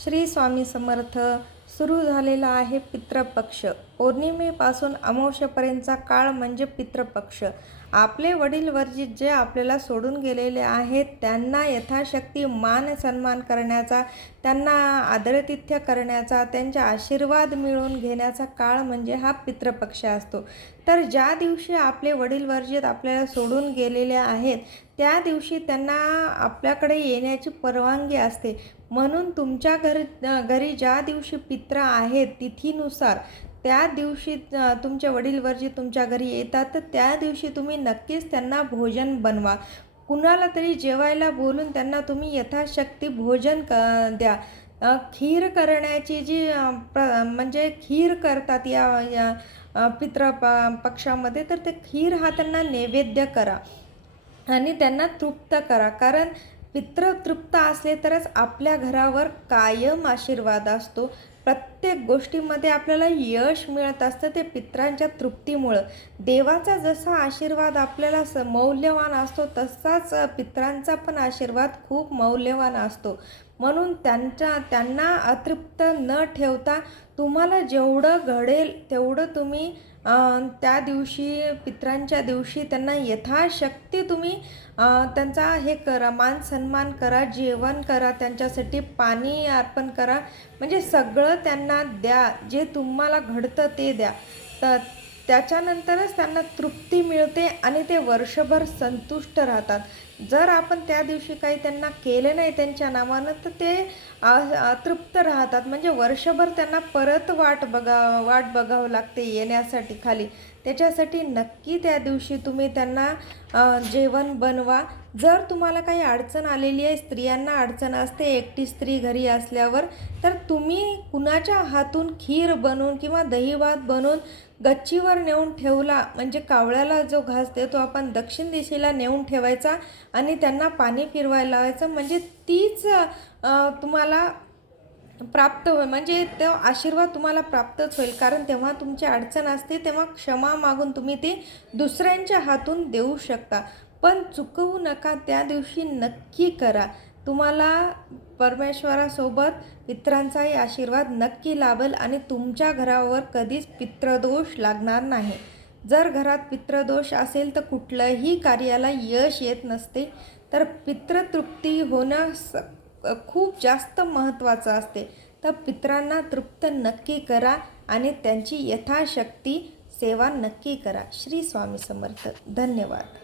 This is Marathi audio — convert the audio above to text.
श्री स्वामी समर्थ. सुरू झालेला आहे पितृपक्ष. पौर्णिमेपासून अमावस्येपर्यंतचा काळ म्हणजे पितृपक्ष. आपले वडील वर्जित जे आपल्याला सोडून गेलेले आहेत त्यांना यथाशक्ती मान सन्मान करण्याचा, त्यांना आदरातिथ्य करण्याचा, त्यांचे आशीर्वाद मिळवून घेण्याचा काळ म्हणजे हा पितृपक्ष असतो. तर ज्या दिवशी आपले वडील वर्जित आपल्याला सोडून गेलेले आहेत त्या दिवशी त्यांना आपल्याकडे येण्याची परवानगी असते. म्हणून तुमच्या घरी ज्या दिवशी पित्र आहेत तिथीनुसार त्या दिवशी तुमचे वडील वर्जित तुमच्या घरी येतात, तर त्या दिवशी तुम्ही नक्कीच त्यांना भोजन बनवा. कुणाला तरी जेवायला बोलून त्यांना तुम्ही यथाशक्ती भोजन द्या. खीर करण्याची जी म्हणजे खीर करतात या पक्षामध्ये, तर ते खीर हा त्यांना नैवेद्य करा आणि त्यांना तृप्त करा. कारण पित्र तृप्त असले तरच आपल्या घरावर कायम आशीर्वाद असतो. प्रत्येक गोष्टीमध्ये आपल्याला यश मिळत असतं ते पित्रांच्या तृप्तीमुळं. देवाचा जसा आशीर्वाद आपल्याला मौल्यवान असतो तसाच पित्रांचा पण आशीर्वाद खूप मौल्यवान असतो. म्हणून त्यांना अतृप्त न ठेवता तुम्हाला जेवढं घडेल तेवढं तुम्ही त्या दिवशी पित्रांच्या दिवशी त्यांना यथाशक्ती तुम्ही त्यांचा हे करा, मान सन्मान करा, जेवण करा, त्यांच्यासाठी पाणी अर्पण करा. म्हणजे सगळं त्यांना द्या, जे तुम्हाला घडतं ते द्या. तर त्याच्यानंतरच त्यांना तृप्ती मिळते आणि ते वर्षभर संतुष्ट राहतात. जर आपण त्या दिवशी काही त्यांना केलं नाही त्यांच्या नावानं तर ते अतृप्त राहतात. म्हणजे वर्षभर त्यांना परत वाट बघावं लागते येण्यासाठी खाली. त्याच्यासाठी नक्की त्या दिवशी तुम्ही त्यांना जेवण बनवा. जर तुम्हाला काही अडचण आलेली आहे, स्त्रियांना अडचण असते एकटी स्त्री घरी असल्यावर, तर तुम्ही कुणाच्या हातून खीर बनवून किंवा दहीभात बनवून गच्चीवर नेऊन ठेवला म्हणजे कावळ्याला जो घास देतो आपण दक्षिण दिशेला नेऊन ठेवायचा आणि त्यांना पाणी फिरवायला लावायचं. म्हणजे तीच तुम्हाला प्राप्त होईल, म्हणजे तो आशीर्वाद तुम्हाला प्राप्तच होईल. कारण तेव्हा तुमची अडचण असते तेव्हा क्षमा मागून तुम्ही ते दुसऱ्यांच्या हातून देऊ शकता. पण चुकवू नका, त्या दिवशी नक्की करा. तुम्हाला परमेश्वरासोबत पित्रांचाही आशीर्वाद नक्की लाभेल आणि तुमच्या घरावर कधीच पितृदोष लागणार नाही. जर घरात पितृदोष असेल तर कुठल्याही कार्याला यश येत नसते. तर पितृतृप्ती होणं खूप जास्त महत्त्वाचं असते. तर पित्रांना तृप्त नक्की करा आणि त्यांची यथाशक्ती सेवा नक्की करा. श्री स्वामी समर्थ. धन्यवाद.